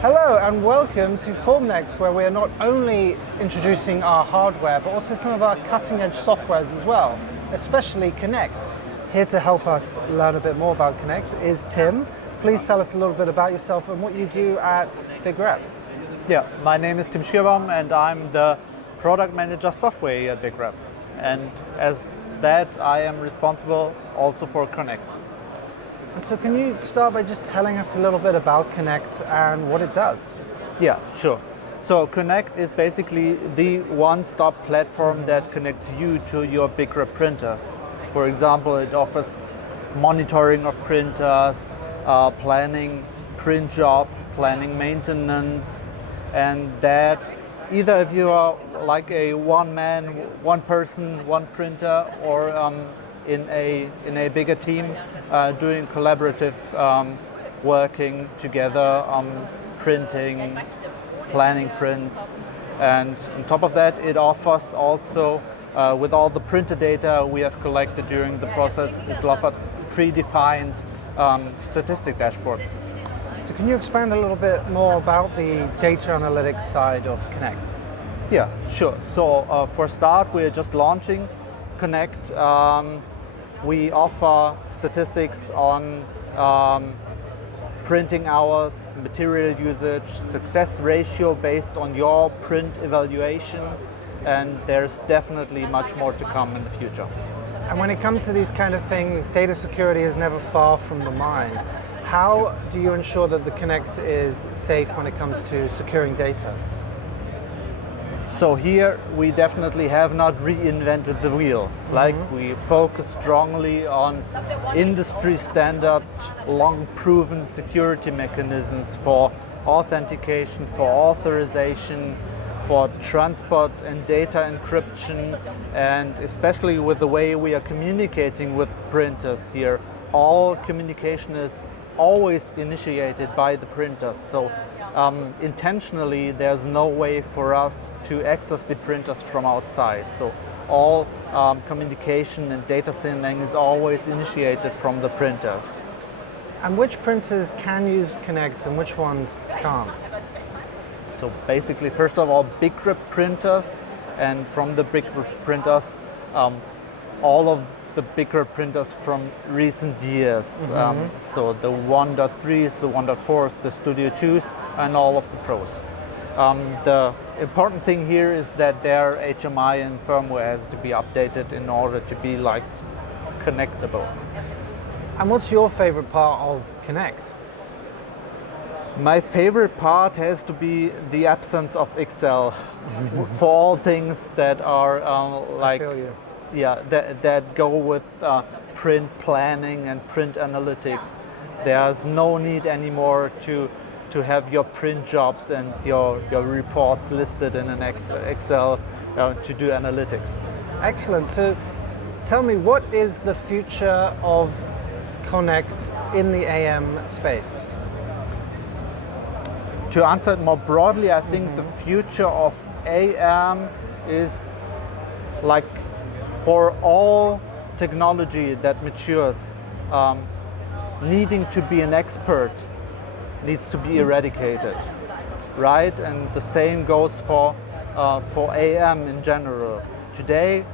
Hello and welcome to Formnext, where we are not only introducing our hardware but also some of our cutting-edge softwares as well, especially Connect. Here to help us learn a bit more about Connect is Tim. Please tell us a little bit about yourself and what you do at BigRep. Yeah, my name is Tim Schierbaum and I'm the product manager software here at BigRep. And as that, I am responsible also for Connect. And so can you start by just telling us a little bit about Connect and what it does? Yeah, sure. So Connect is basically the one-stop platform that connects you to your BigRep printers. For example, it offers monitoring of printers, planning print jobs, planning maintenance, and that either if you are like a one-man, one-person, one printer, or in a bigger team doing collaborative working together, printing, planning prints, and on top of that, it offers also with all the printer data we have collected during the process, it offers predefined statistic dashboards. So can you expand a little bit more about the data analytics side of Connect? Yeah, sure. So for a start, we're just launching Connect. We offer statistics on printing hours, material usage, success ratio based on your print evaluation, and there's definitely much more to come in the future. And when it comes to these kind of things, data security is never far from the mind. How do you ensure that the Connect is safe when it comes to securing data? So here we definitely have not reinvented the wheel. Like we focus strongly on industry standard, long proven security mechanisms for authentication, for authorization, for transport and data encryption, and especially with the way we are communicating with printers here, all communication is always initiated by the printers. So intentionally, there's no way for us to access the printers from outside. So all communication and data sending is always initiated from the printers. And which printers can use Connect and which ones can't? So basically, first of all, BigRep printers, and from the BigRep printers, all of the BigRep printers from recent years. So the 1.3s, the 1.4s, the Studio 2s, and all of the Pros. The important thing here is that their HMI and firmware has to be updated in order to be like connectable. And what's your favorite part of Connect? My favorite part has to be the absence of Excel for all things that are like. I feel you. Yeah, that go with print planning and print analytics. There's no need anymore to have your print jobs and your reports listed in an Excel to do analytics. Excellent. So tell me, what is the future of Connect in the AM space? To answer it more broadly, I think the future of AM is like for all technology that matures, needing to be an expert needs to be eradicated, right? And the same goes for AM in general. Today,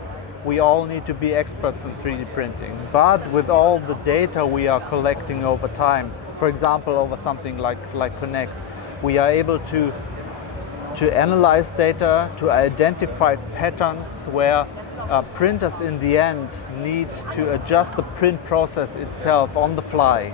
we all need to be experts in 3D printing, but with all the data we are collecting over time, for example, over something like Connect, we are able to analyze data, to identify patterns where printers in the end need to adjust the print process itself on the fly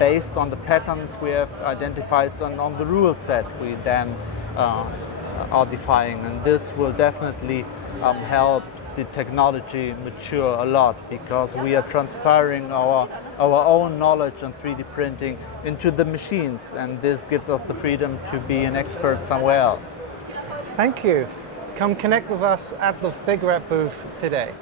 based on the patterns we have identified and on the rule set we then are defining. And this will definitely help the technology mature a lot because we are transferring our own knowledge on 3D printing into the machines, and this gives us the freedom to be an expert somewhere else. Thank you. Come connect with us at the BigRep booth today.